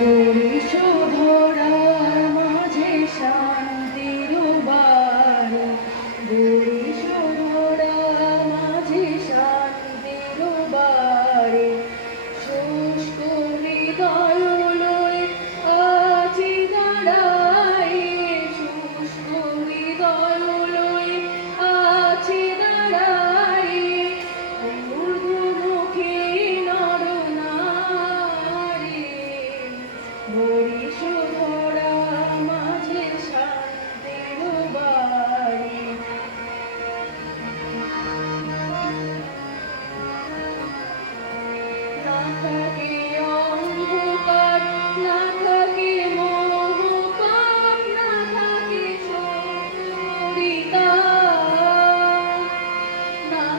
গরিশোধরার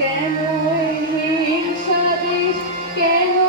কেন হিংসা দিস কেন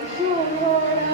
Oh, Lord.